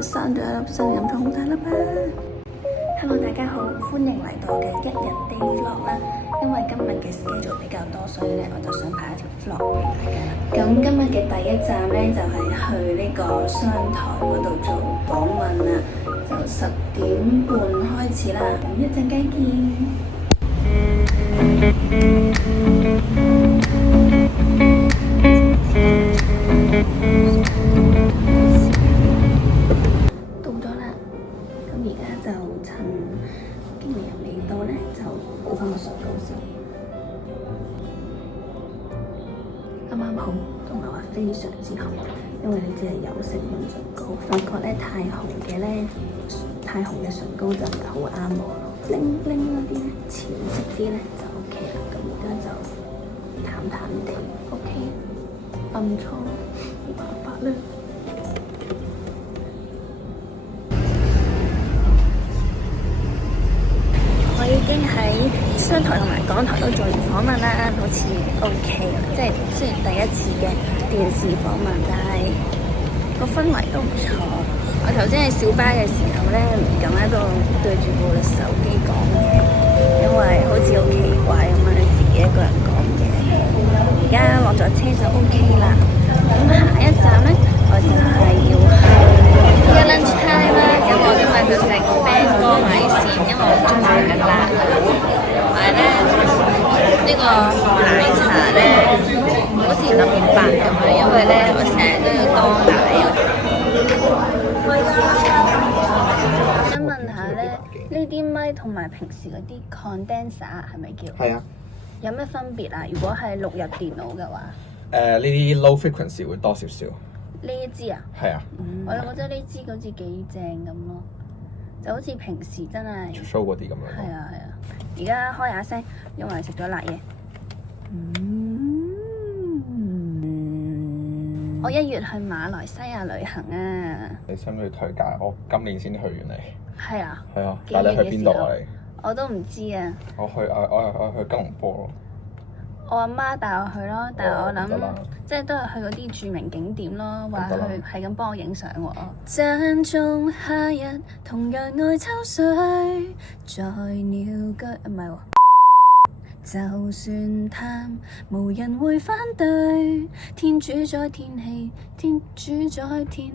生咗一粒聲音就好大粒啊 ！Hello， 大家好，歡迎嚟到我嘅一日 day vlog 啦。因為今日嘅 schedule 比較多，所以咧我就想拍一條 vlog 俾大家啦。咁今日嘅第一站咧就係去呢個商台嗰度做訪問啦，就10點半開始啦。咁一陣間見。到咗啦，咁而家就趁經理人未到咧，就補翻個唇膏先。啱啱好，都唔係話非常之紅，因為你只係有成分唇膏，發覺咧太紅嘅唇膏就唔係好啱我咯。bling bling 嗰啲咧，淺色啲咧就 OK 啦。咁而家就淡淡地 OK， 暗瘡冇辦法啦。我已經喺商台同埋港台都做完訪問啦，好似 OK 啦。即係雖然第一次嘅電視訪問，但係個氛圍都唔錯。我頭先喺小巴嘅時候咧，唔敢喺度對住部手機講嘢，因為好似好奇怪咁樣自己一個人講嘢。而家落咗車就 OK 啦。咁下一站咧，我就係要去 lunch time 啦。咁我今日就食冰哥米線，因為我中意食辣。同埋咧，呢個奶茶咧，好似特別白咁樣，因為咧我成日都要多奶。想問下咧，呢啲咪同埋平時嗰啲 condenser 係咪叫？係啊。有咩分別啊？如果係錄入電腦嘅話？呢啲 low frequency 會多少少。呢一支啊？係啊。我又覺得呢支好似幾正咁咯，就好似平時真係 show 嗰啲咁樣。係啊係啊，而家開下聲，因為食咗辣嘢。我1月去馬來西亞旅行啊！你想唔想推介？我今年先去完嚟。係啊。係啊。但你去邊度啊？你？我都唔知啊。我去吉隆坡咯。我阿媽帶我去咯，但係我諗即係都係去嗰啲著名景點咯，話去係咁幫我影相喎。讚頌夏日同樣愛秋水，在鳥居唔係喎。就算淡，無人會反對。天主宰天氣，天主宰天。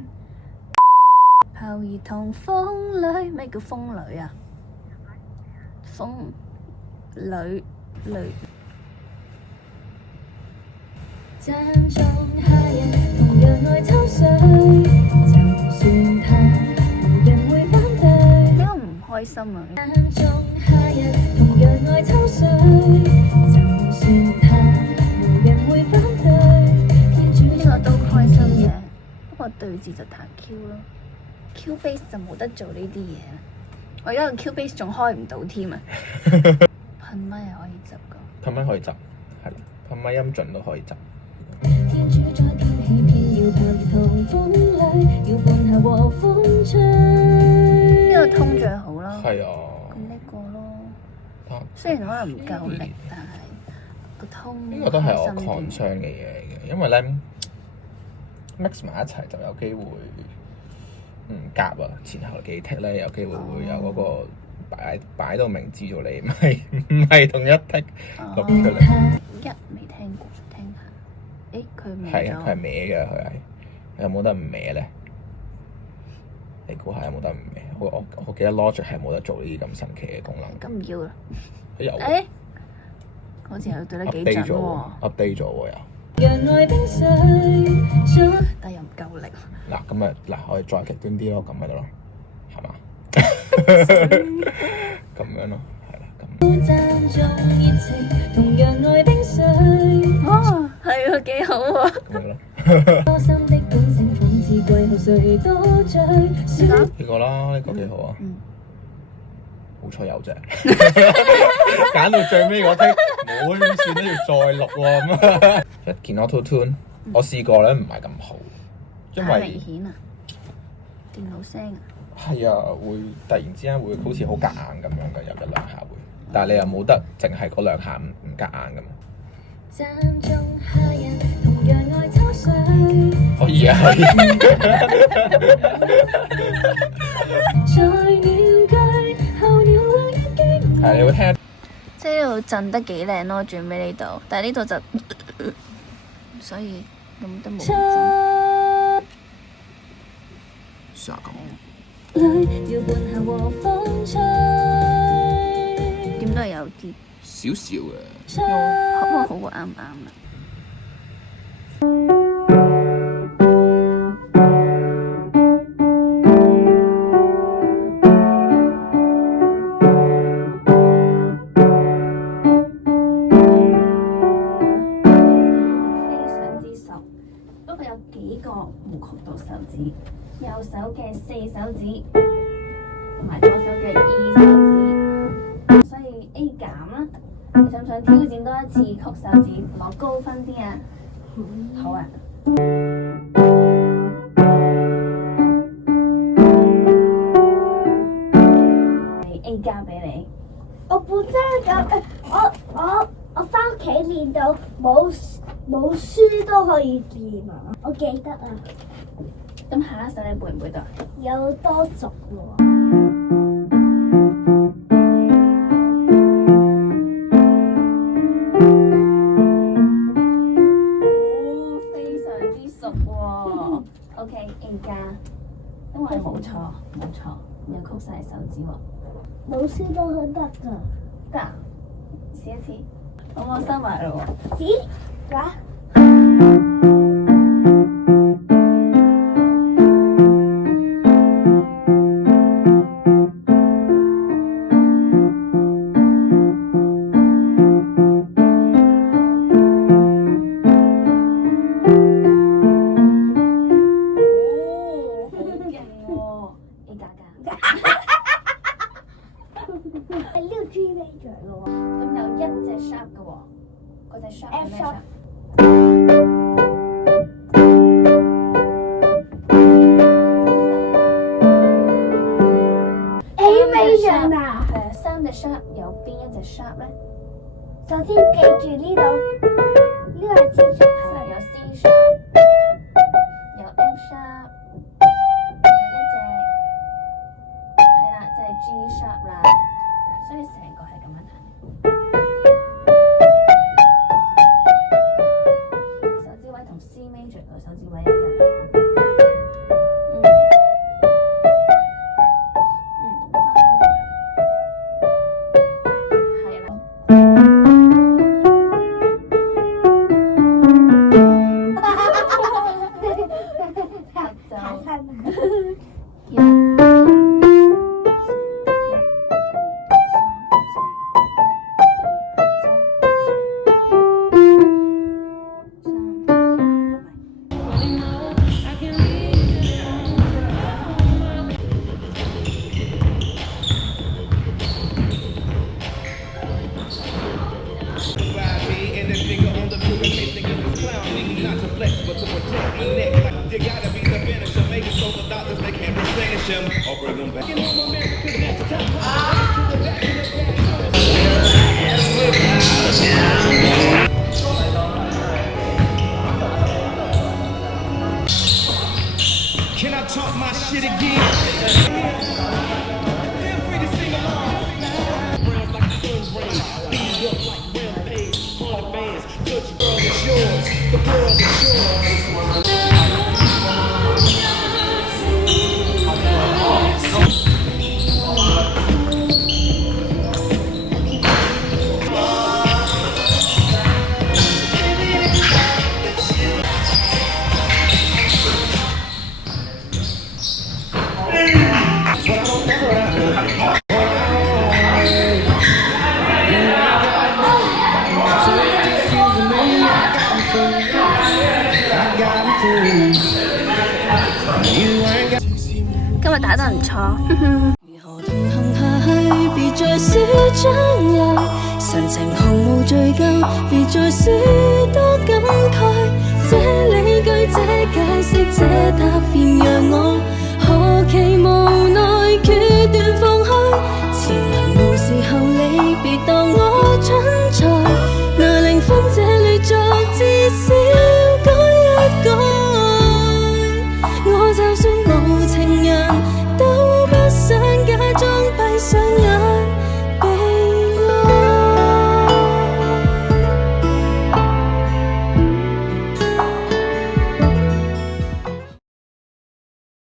後兒同風裏，咩叫風裏啊？風裏。讚頌夏日同樣愛秋水，就算淡，無人會反對。點解唔開心啊？讚頌夏日同樣愛秋水，就算淡，無人會反對。天主呢個都開心嘅，不過對字就彈 Q 咯。Cubase 就冇得做呢啲嘢啦。我而家個 Cubase 仲開唔到添啊！噴咪係可以執噶。噴咪可以執，係啦。噴咪音準都可以執。天主宰天氣，偏要拍同風裏，要伴夏和風吹。呢個通最好啦。係啊。咁呢個咯。雖然可能唔夠力，但係個通呢個都係我 concern 嘅嘢嚟嘅，因為咧 mix 埋一齊就有機會唔夾啊，前後幾剔咧有機會會有嗰個擺到明知道你唔係同一剔錄出嚟。未聽過，聽下。誒，佢歪咗。係啊，佢係歪嘅，佢係。有冇得唔歪咧？你估下有冇得唔歪？我記得 Logic 係冇得做呢啲咁神奇嘅功能。咁唔要啦。有。誒，好似又對得幾準喎。update 咗喎又。但又唔夠力。嗱，咁啊，嗱，我哋再極端啲咯，咁咪得咯，係嘛？咁樣咯，係啦，咁。哦，係啊，幾好喎。咁樣咯。呢個啦，呢個幾好啊。好彩有啫。揀到最尾嗰剔，冇點算都要再錄喎咁。一件 Auto Tune，我試過咧，唔係咁好，因為明顯啊，電腦聲啊。係啊，會突然之間會好似好夾硬咁樣嘅，有一兩下會，但係你又冇得淨係嗰兩下唔夾硬㗎嘛。讚頌夏日同樣愛秋水。可以啊，可以。係你會聽，即係呢度震得幾靚咯，轉俾呢度，但係呢度就，所以咁都冇震。試下咁。點都係有啲少少嘅，可能好過啱啱啦。不過有幾個冇曲到手指，右手嘅4手指，同埋左手嘅2手指，所以 A 減啦。你想唔想挑戰多一次曲手指，攞高分啲啊？好啊。A 加俾你。我本身咁，我翻屋企練到冇書都可以練啊！我記得啊。咁下一首你背唔背到？有多熟喎。非常之熟喎。OK A 加，因為冇錯，有曲晒手指喎。冇書都可得㗎。得啊，試一次。咁我收埋咯喎。咦？話？係呢個 G major 咯喎。咁有一隻 sharp 嘅喎，嗰隻 sharp 係咩 F sharp？A major 啊！係3隻 sharp 有邊一隻 sharp 咧？首先記住呢度，呢個係 C sharp，係啦，有 C sharp，有 F sharp，有一隻係啦，就係 G sharp 啦。所以成個係咁樣彈。手指位同 C major 個手指位一樣。係啦。Can I talk my shit again? Feel free to sing along. Rounds like the sun rays, beat up like rampage, 100 bands, touch girl is yours, the world is yours. I got 今日打得唔錯。如何同行下去？別再說將來，神情毫無罪疚，別再說多感慨。這理據、這解釋、這答辯，讓我何其無奈，決斷放開。前人無時候你別當我蠢材，來零分這裏作至少改一改。想有